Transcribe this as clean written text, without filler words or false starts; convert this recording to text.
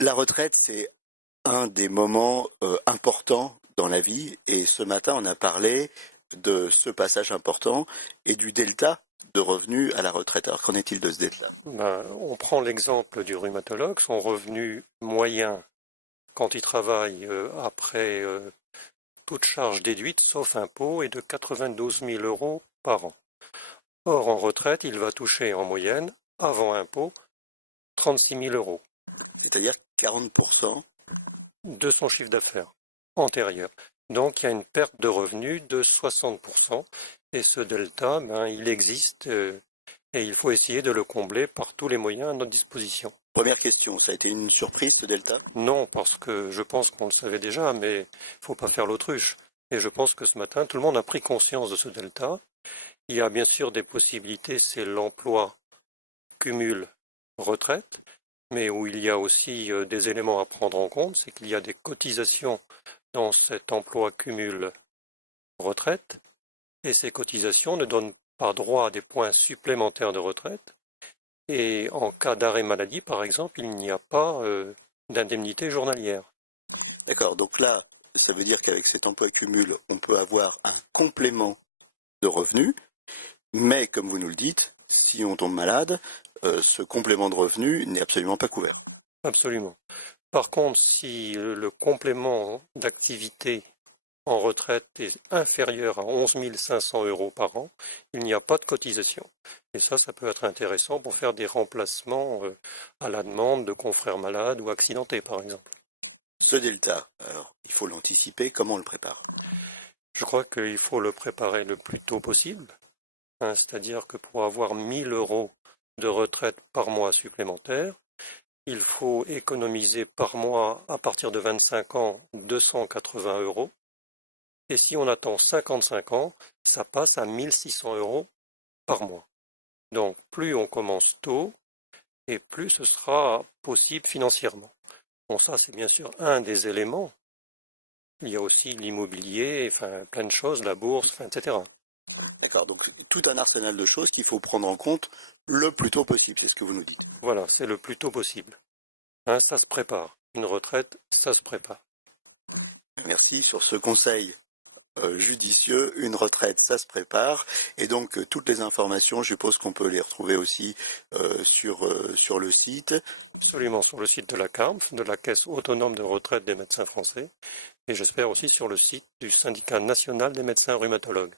La retraite, c'est un des moments importants dans la vie et ce matin, on a parlé de ce passage important et du delta de revenus à la retraite. Alors, qu'en est-il de ce delta? On prend l'exemple du rhumatologue, son revenu moyen quand il travaille après toute charge déduite, sauf impôt, est de 92 000 euros par an. Or, en retraite, il va toucher en moyenne, avant impôt, 36 000 euros C'est-à-dire 40%. de son chiffre d'affaires antérieur. Donc, il y a une perte de revenus de 60%. Et ce delta, il existe et il faut essayer de le combler par tous les moyens à notre disposition. Première question, ça a été une surprise ce delta? Non, parce que je pense qu'on le savait déjà, mais il ne faut pas faire l'autruche. Et je pense que ce matin, tout le monde a pris conscience de ce delta. Il y a bien sûr des possibilités, c'est l'emploi cumul retraite, mais où il y a aussi des éléments à prendre en compte, c'est qu'il y a des cotisations dans cet emploi cumul retraite, et ces cotisations ne donnent pas droit à des points supplémentaires de retraite. Et en cas d'arrêt maladie, par exemple, il n'y a pas d'indemnité journalière. D'accord, donc là, ça veut dire qu'avec cet emploi cumul, on peut avoir un complément de revenus, mais comme vous nous le dites, si on tombe malade, ce complément de revenus n'est absolument pas couvert. Absolument. Par contre, si le complément d'activité en retraite est inférieur à 11 500 euros par an, il n'y a pas de cotisation. Et ça peut être intéressant pour faire des remplacements à la demande de confrères malades ou accidentés, par exemple. Ce delta, alors, il faut l'anticiper, comment on le prépare? Je crois qu'il faut le préparer le plus tôt possible, hein, c'est-à-dire que pour avoir 1000 euros de retraite par mois supplémentaire, il faut économiser par mois à partir de 25 ans 280 euros. Et si on attend 55 ans, ça passe à 1600 euros par mois. Donc plus on commence tôt, et plus ce sera possible financièrement. Bon, ça c'est bien sûr un des éléments. Il y a aussi l'immobilier, enfin plein de choses, la bourse, enfin, etc. D'accord, donc tout un arsenal de choses qu'il faut prendre en compte le plus tôt possible, c'est ce que vous nous dites. Voilà, c'est le plus tôt possible. Hein, ça se prépare. Une retraite, ça se prépare. Merci sur ce conseil judicieux. Une retraite, ça se prépare. Et donc toutes les informations, je suppose qu'on peut les retrouver aussi sur le site. Absolument sur le site de la CARMF, de la Caisse autonome de retraite des médecins français, et j'espère aussi sur le site du Syndicat national des médecins rhumatologues.